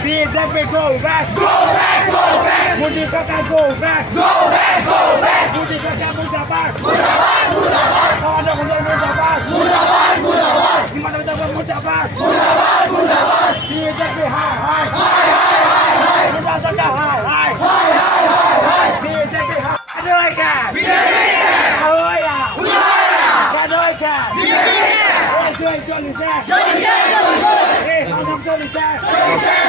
BJP go back! Go back! Go back! Modi Sarkar go back! Go back! Go back! Modi Sarkar murdabad! Murdabad! Murdabad! Kawan murdabad! Murdabad! Murdabad! Gimana kita murdabad? Murdabad! Murdabad! BJP hai hai! Hai hai hai hai! Modi Sarkar hai hai! Hai hai hai hai! BJP hai! Aduh kan? BJP! Aduh ya! Aduh kan? BJP! Jolly Sir! Jolly Sir! Hey, Madam Jolly Sir! Jolly Sir!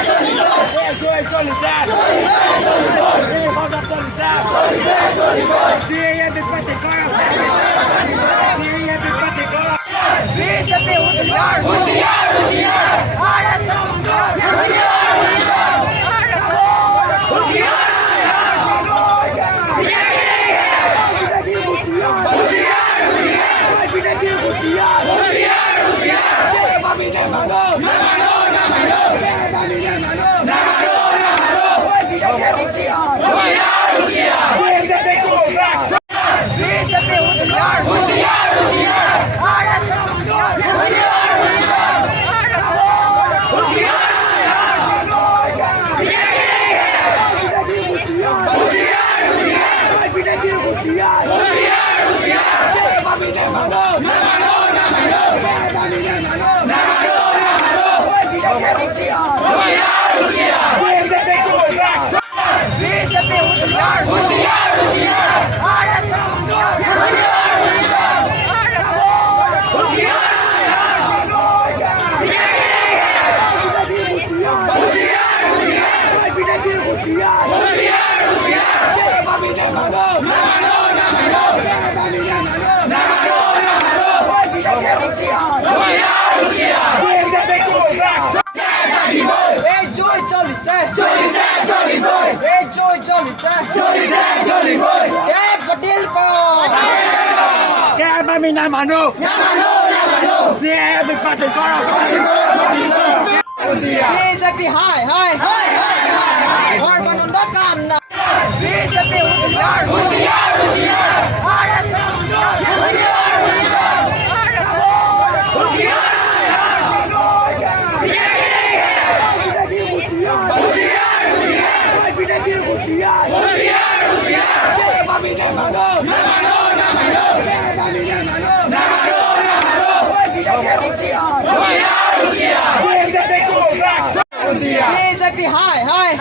Hey, Jolly Sir! Hey, Madam Jolly Sir! CAM Party Corrupt! CAM Party Corrupt! BJP होशियार! होशियार! होशियार! भारत सरकार! होशियार! होशियार! होशियार! Kami na mano. CAM Party Corrupt. BJP hai hai. और बनंदा काम ना. BJP होशियार. होशियार. होशियार. भारत सरकार. होशियार. होशियार. होशियार. BJP hai hai.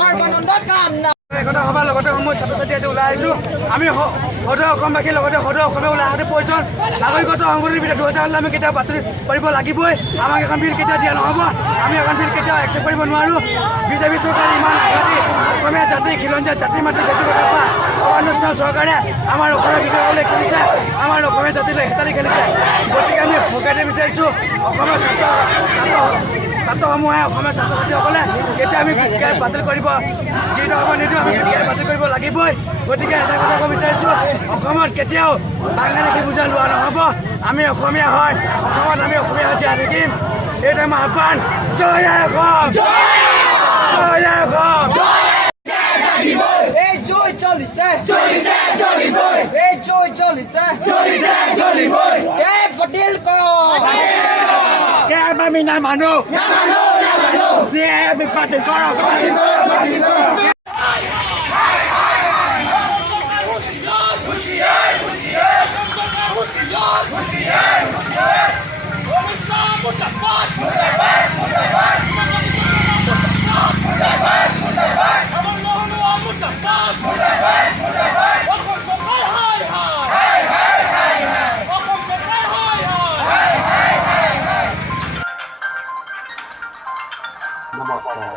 और बनंदा काम ना. কথা সভাৰ লগতে মই ছাত্ৰ ছাত্ৰী আজি ওলাই আহিছোঁ আমি সদৌ অসমবাসীৰ লগতে সদৌ অসমে ওলাই অহাটো প্ৰয়োজন নাগৰিকত্ব সংশোধনীৰ বিৰুদ্ধে 2000 আমি কেতিয়াও বাতিল কৰিব লাগিবই আমাক এখন বিল কেতিয়াও দিয়া নহ'ব আমি এখন বিল কেতিয়াও একচেপ্ট কৰিব নোৱাৰোঁ বিজেপি চৰকাৰে ইমান আঘাতী অসমীয়া জাতি খিলঞ্জীয়া জাতিৰ মাটি ব্যক্তিগত পৰা অনানুষ্ঠান চৰকাৰে আমাৰ অসমীয়া বিষয়লৈ খেলিছে আমাৰ অসমীয়া জাতিলৈ হেতালি খেলিছে গতিকে আমি ভোগাই বিচাৰিছোঁ অসমৰ ছাত্ৰসমূহে অসমীয়া ছাত্ৰ ছাত্ৰীসকলে কেতিয়া আমি বাতিল কৰিব হ'ব নিদিওঁ আমি বাতিল কৰিব লাগিবই গতিকে এটা কথা ক'ব বিচাৰিছোঁ অসমত কেতিয়াও বাংলাদেশী বুজা লোৱা নহ'ব আমি অসমীয়া হয় অসমত আমি অসমীয়া হৈ জীয়াই থাকিম এইটো আমাৰ আহ্বান জয় অসম জয় অসম এই জয় চলিছে চলিছে চলিবই এই জয় চলিছে চলিছে চলিবই এই পটেল আমি না মানো CAM Party Corrupt. Namaskar.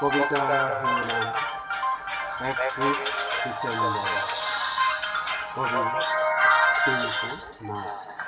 Pavitra Himran. Actress December. Kavita Mask.